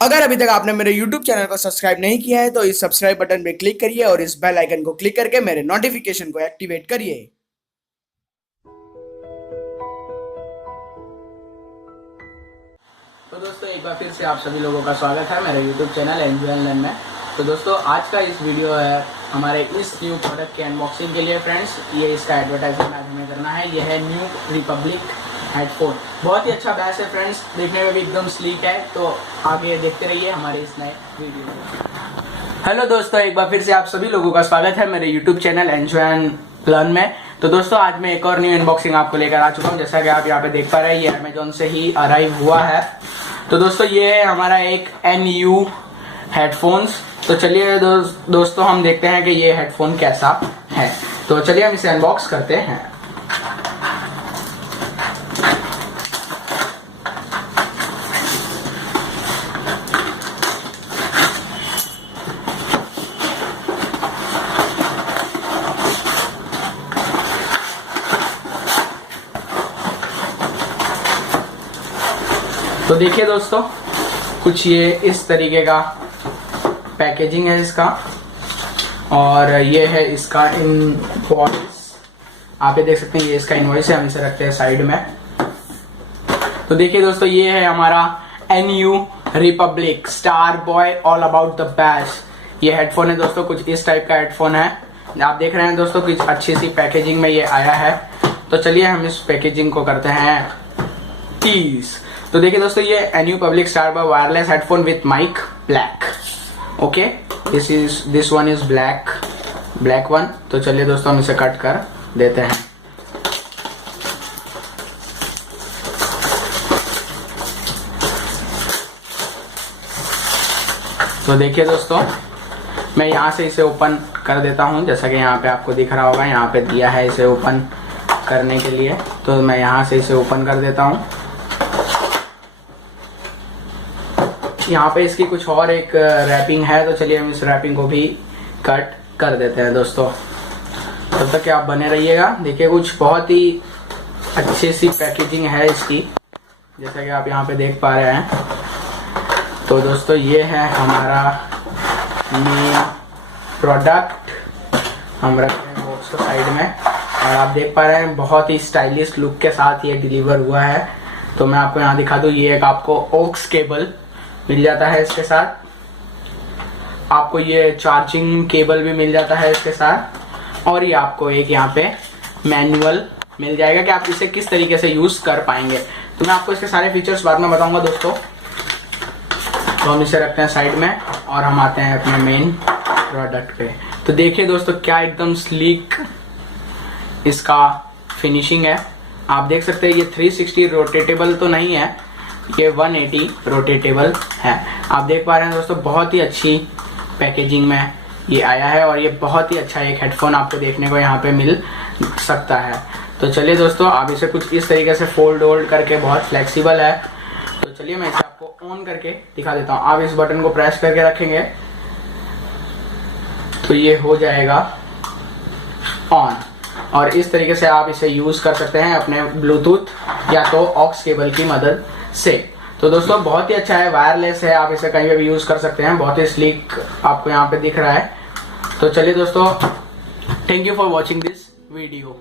अगर अभी तक आपने मेरे YouTube चैनल को सब्सक्राइब नहीं किया है तो इस सब्सक्राइब बटन पे क्लिक करिए और इस बेल आइकन को क्लिक करके मेरे नोटिफिकेशन को एक्टिवेट करिए। तो दोस्तों एक बार फिर से आप सभी लोगों का स्वागत है मेरे YouTube channel enjoy and learn में। तो दोस्तों आज का इस वीडियो है हमारे इस न्यू प्रोडक्ट के अनबॉक्सिंग के लिए फ्रेंड्स। ये इसका एडवर्टाइजमेंट आज हमें करना है। यह है न्यू रिपब्लिक हेडफोन। बहुत ही अच्छा बैस है फ्रेंड्स, देखने में भी एकदम स्लीक है। तो आगे देखते रहिए हमारे इस नए वीडियो में। हेलो दोस्तों, एक बार फिर से आप सभी लोगों का स्वागत है मेरे YouTube channel enjoy and learn में। तो दोस्तों आज मैं एक और न्यू अनबॉक्सिंग आपको लेकर आ चुका हूँ। जैसा कि आप यहाँ पे देख पा रहे हैं, ये अमेजोन से ही अराइव हुआ है। तो दोस्तों ये है हमारा एक NU हेडफोन्स। तो चलिए दोस्तों हम देखते हैं कि ये हेडफोन कैसा है। तो चलिए हम इसे अनबॉक्स करते हैं। तो देखिए दोस्तों, कुछ ये इस तरीके का पैकेजिंग है इसका, और ये है इसका इनवॉइस। आप ये देख सकते हैं, ये इसका इनवॉइस है। हम इसे रखते हैं साइड में। तो देखिए दोस्तों, ये है हमारा NU Republic star boy all about the bash. ये हेडफोन है दोस्तों, कुछ इस टाइप का हेडफोन है। आप देख रहे हैं दोस्तों, कुछ अच्छी सी पैकेजिंग में ये आया है। तो चलिए हम इस पैकेजिंग को करते हैं टीज। तो देखिए दोस्तों, ये NU public star boy wireless headphone with mic black. Okay, this one is black one. तो चलिए दोस्तों हम इसे कट कर देते हैं। तो देखिए दोस्तों, मैं यहाँ से इसे ओपन कर देता हूँ। जैसा कि यहाँ पे आपको दिख रहा होगा, यहाँ पे दिया है इसे ओपन करने के लिए। तो मैं यहाँ से इसे ओपन कर देता हूँ। यहाँ पे इसकी कुछ और एक रैपिंग है। तो चलिए हम इस रैपिंग को भी कट कर देते हैं दोस्तों। तब तक आप बने रहिएगा। देखिए कुछ बहुत ही अच्छी सी पैकेजिंग है इसकी, जैसा कि आप यहाँ पे देख पा रहे हैं। तो दोस्तों ये है हमारा मेन प्रोडक्ट। हम रखते हैं बॉक्स को साइड में, और आप देख पा रहे हैं बहुत ही स्टाइलिश लुक के साथ ये डिलीवर हुआ है। तो मैं आपको यहाँ दिखा दूँ, ये एक आपको ऑक्स केबल मिल जाता है इसके साथ। आपको ये चार्जिंग केबल भी मिल जाता है इसके साथ, और ये आपको एक यहाँ पे मैनुअल मिल जाएगा कि आप इसे किस तरीके से यूज कर पाएंगे। तो मैं आपको इसके सारे फीचर्स बाद में बताऊंगा दोस्तों। तो हम इसे रखते हैं साइड में और हम आते हैं अपने मेन प्रोडक्ट पे। तो देखिए दोस्तों, क्या एकदम स्लीक इसका फिनिशिंग है। आप देख सकते हैं ये 360 रोटेटेबल तो नहीं है, ये 180 रोटेटेबल है। आप देख पा रहे हैं दोस्तों, बहुत ही अच्छी पैकेजिंग में ये आया है, और ये बहुत ही अच्छा एक हेडफोन आपको देखने को यहाँ पे मिल सकता है। तो चलिए दोस्तों, आप इसे कुछ इस तरीके से फोल्ड करके, बहुत फ्लेक्सिबल है। तो चलिए मैं इसे आपको ऑन करके दिखा देता हूँ। आप इस बटन को प्रेस करके रखेंगे तो ये हो जाएगा ऑन, और इस तरीके से आप इसे यूज कर सकते हैं अपने ब्लूटूथ या तो ऑक्स केबल की मदद से। तो दोस्तों बहुत ही अच्छा है, वायरलेस है, आप इसे कहीं पे भी यूज कर सकते हैं। बहुत ही स्लीक आपको यहाँ पे दिख रहा है। तो चलिए दोस्तों, thank you for watching this video.